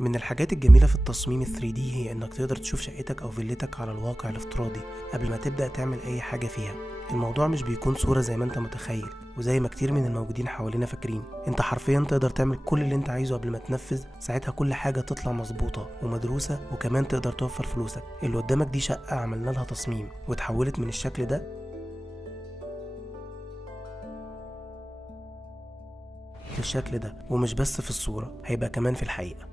من الحاجات الجميلة في التصميم 3D هي انك تقدر تشوف شقتك او فيلتك على الواقع الافتراضي قبل ما تبدأ تعمل اي حاجة فيها. الموضوع مش بيكون صورة زي ما انت متخيل وزي ما كتير من الموجودين حوالينا فاكرين. انت حرفيا تقدر تعمل كل اللي انت عايزه قبل ما تنفذ، ساعتها كل حاجة تطلع مظبوطة ومدروسة، وكمان تقدر توفر فلوسك. اللي قدامك دي شقة عملنا لها تصميم وتحولت من الشكل ده للشكل ده، ومش بس في الصورة، هيبقى كمان في الحقيقة.